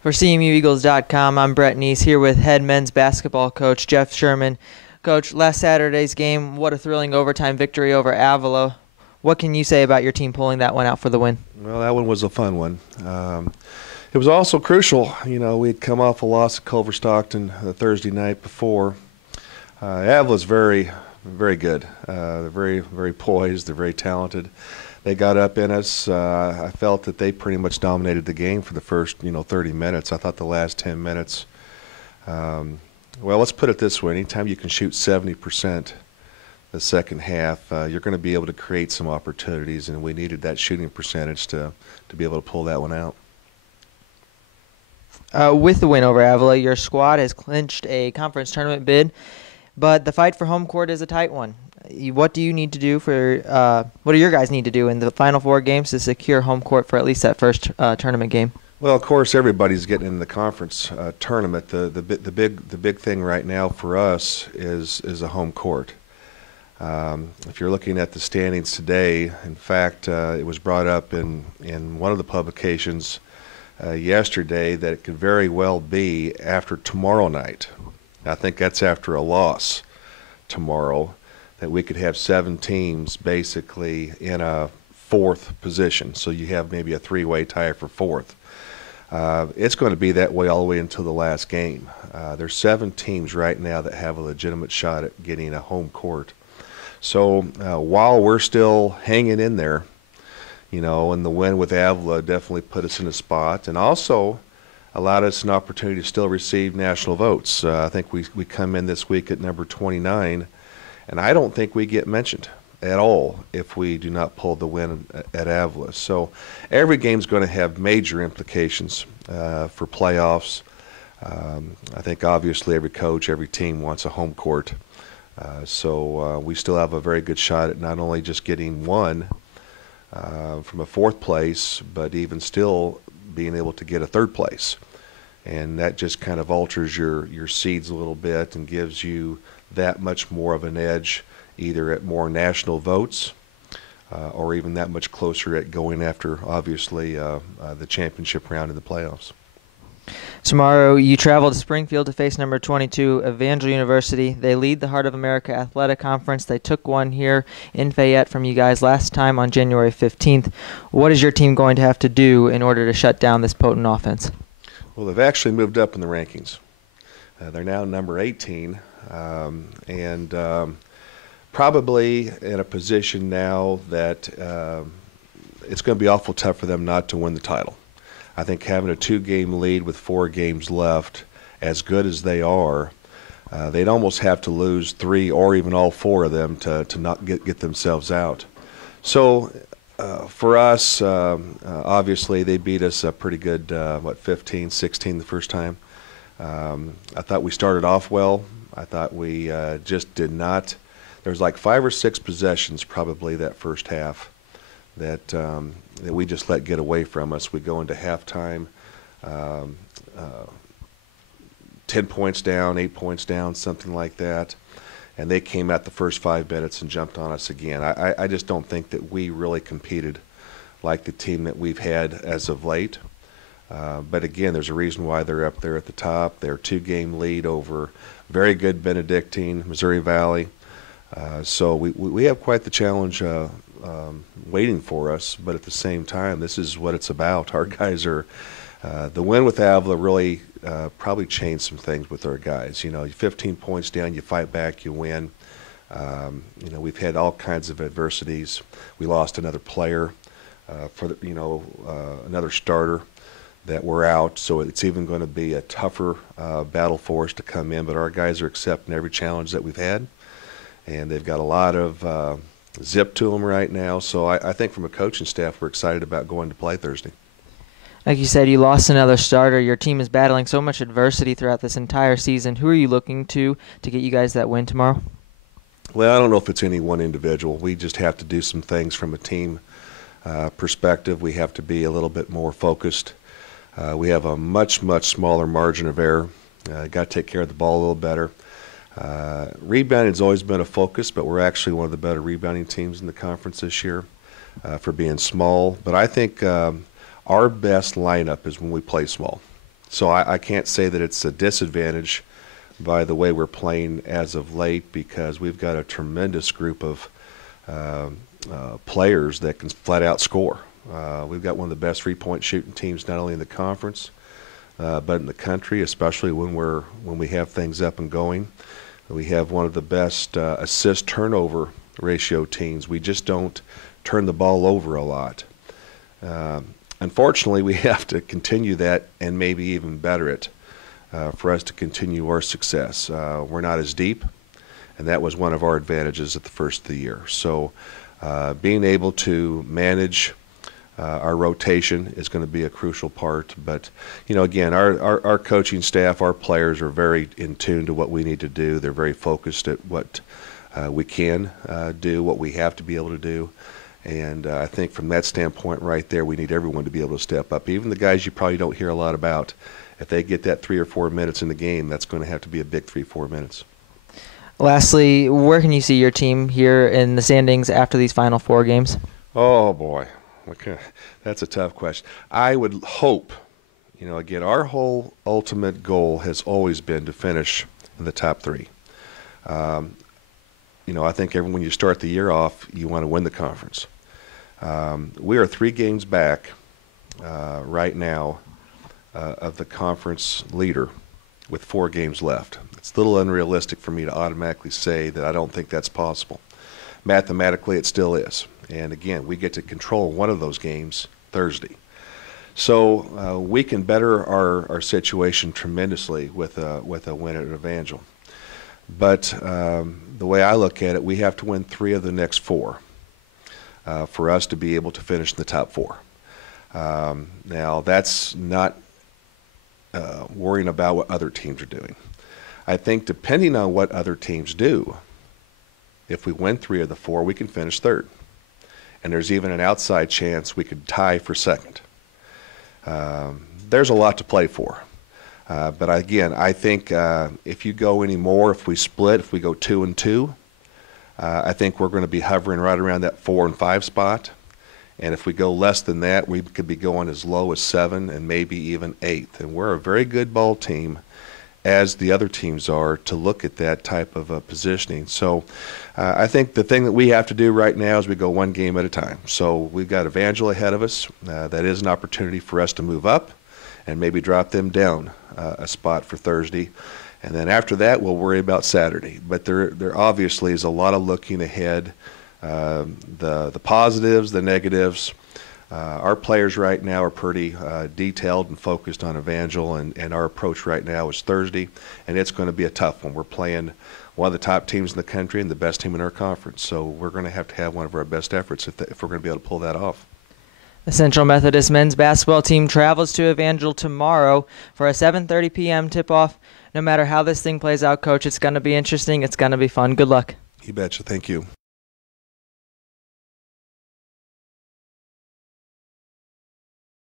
For CMUEagles.com, I'm Brett Knese here with head men's basketball coach Jeff Sherman. Coach, last Saturday's game, what a thrilling overtime victory over Avila. What can you say about your team pulling that one out for the win? Well, that one was a fun one. It was also crucial. You know, we'd come off a loss at Culver Stockton the Thursday night before. Avila's very, very good. They're very, very poised. They're very talented. They got up in us. I felt that they pretty much dominated the game for the first, 30 minutes. I thought the last 10 minutes, well, let's put it this way. Anytime you can shoot 70% the second half, you're going to be able to create some opportunities, and we needed that shooting percentage to be able to pull that one out. With the win over Avila, your squad has clinched a conference tournament bid, but the fight for home court is a tight one. What do you need to do what do your guys need to do in the final four games to secure home court for at least that first tournament game? Well, of course, everybody's getting in the conference tournament. The big thing right now for us is a home court. If you're looking at the standings today, in fact, it was brought up in one of the publications yesterday that it could very well be after tomorrow night. I think that's after a loss tomorrow, that we could have 7 teams basically in a fourth position. So you have maybe a three-way tie for fourth. It's going to be that way all the way until the last game. There's 7 teams right now that have a legitimate shot at getting a home court. So while we're still hanging in there, and the win with Avila definitely put us in a spot, and also allowed us an opportunity to still receive national votes. I think we come in this week at number 29, and I don't think we get mentioned at all if we do not pull the win at Avila. So every game's going to have major implications for playoffs. I think obviously every coach, every team wants a home court. So we still have a very good shot at not only just getting one from a fourth place, but even still being able to get a third place. And that just kind of alters your seeds a little bit and gives you that much more of an edge, either at more national votes or even that much closer at going after, obviously, the championship round in the playoffs. Tomorrow, you travel to Springfield to face number 22, Evangel University. They lead the Heart of America Athletic Conference. They took one here in Fayette from you guys last time on January 15th. What is your team going to have to do in order to shut down this potent offense? Well, they've actually moved up in the rankings. They're now number 18, and probably in a position now that it's going to be awful tough for them not to win the title. I think having a 2-game lead with 4 games left, as good as they are, they'd almost have to lose 3 or even all 4 of them to not get themselves out. So for us, obviously they beat us a pretty good, 15-16 the first time. I thought we started off well. I thought we just did not. There was like 5 or 6 possessions probably that first half that we just let get away from us. We go into halftime 10 points down, 8 points down, something like that. And they came at the first 5 minutes and jumped on us again. I just don't think that we really competed like the team that we've had as of late. But again, there's a reason why they're up there at the top. They're a 2-game lead over very good Benedictine, Missouri Valley. So we have quite the challenge waiting for us, but at the same time, this is what it's about. Our guys are, the win with Avila really probably changed some things with our guys. 15 points down, you fight back, you win. We've had all kinds of adversities. We lost another player another starter that we're out, so it's even going to be a tougher battle for us to come in, but our guys are accepting every challenge that we've had, and they've got a lot of zip to them right now. So I think from a coaching staff, we're excited about going to play Thursday. Like you said, you lost another starter. Your team is battling so much adversity throughout this entire season. Who are you looking to get you guys that win tomorrow? Well, I don't know if it's any one individual. We just have to do some things from a team perspective. We have to be a little bit more focused. We have a much, much smaller margin of error. Got to take care of the ball a little better. Rebounding has always been a focus, but we're actually one of the better rebounding teams in the conference this year for being small. But I think our best lineup is when we play small. So I can't say that it's a disadvantage by the way we're playing as of late, because we've got a tremendous group of players that can flat out score. We've got one of the best three-point shooting teams not only in the conference but in the country, especially when we have things up and going. We have one of the best assist turnover ratio teams. We just don't turn the ball over a lot. Unfortunately, we have to continue that and maybe even better it for us to continue our success. We're not as deep, and that was one of our advantages at the first of the year. So being able to manage our rotation is going to be a crucial part. But, again, our coaching staff, our players are very in tune to what we need to do. They're very focused at what we can do, what we have to be able to do. And I think from that standpoint right there, we need everyone to be able to step up. Even the guys you probably don't hear a lot about. If they get that 3 or 4 minutes in the game, that's going to have to be a big 3-4 minutes. Lastly, where can you see your team here in the standings after these final 4 games? Oh, boy. Okay. That's a tough question. I would hope, again, our whole ultimate goal has always been to finish in the top 3. I think when you start the year off, you want to win the conference. We are 3 games back right now of the conference leader with 4 games left. It's a little unrealistic for me to automatically say that I don't think that's possible. Mathematically, it still is. And again, we get to control one of those games Thursday. So we can better our situation tremendously with a win at Evangel. But the way I look at it, we have to win 3 of the next 4 for us to be able to finish in the top 4. Now, that's not worrying about what other teams are doing. I think depending on what other teams do, if we win 3 of the 4, we can finish 3rd. And there's even an outside chance we could tie for 2nd. There's a lot to play for. But again, I think if you go any more, if we split, if we go 2-2, I think we're going to be hovering right around that 4 and 5 spot. And if we go less than that, we could be going as low as 7 and maybe even 8th. And we're a very good ball team, as the other teams are, to look at that type of positioning. So I think the thing that we have to do right now is we go 1 game at a time. So we've got Evangel ahead of us. That is an opportunity for us to move up and maybe drop them down a spot for Thursday. And then after that, we'll worry about Saturday. But there obviously is a lot of looking ahead, the positives, the negatives. Our players right now are pretty detailed and focused on Evangel, and our approach right now is Thursday, and it's going to be a tough one. We're playing one of the top teams in the country and the best team in our conference, so we're going to have one of our best efforts if we're going to be able to pull that off. The Central Methodist men's basketball team travels to Evangel tomorrow for a 7:30 p.m. tip-off. No matter how this thing plays out, Coach, it's going to be interesting. It's going to be fun. Good luck. You betcha. Thank you.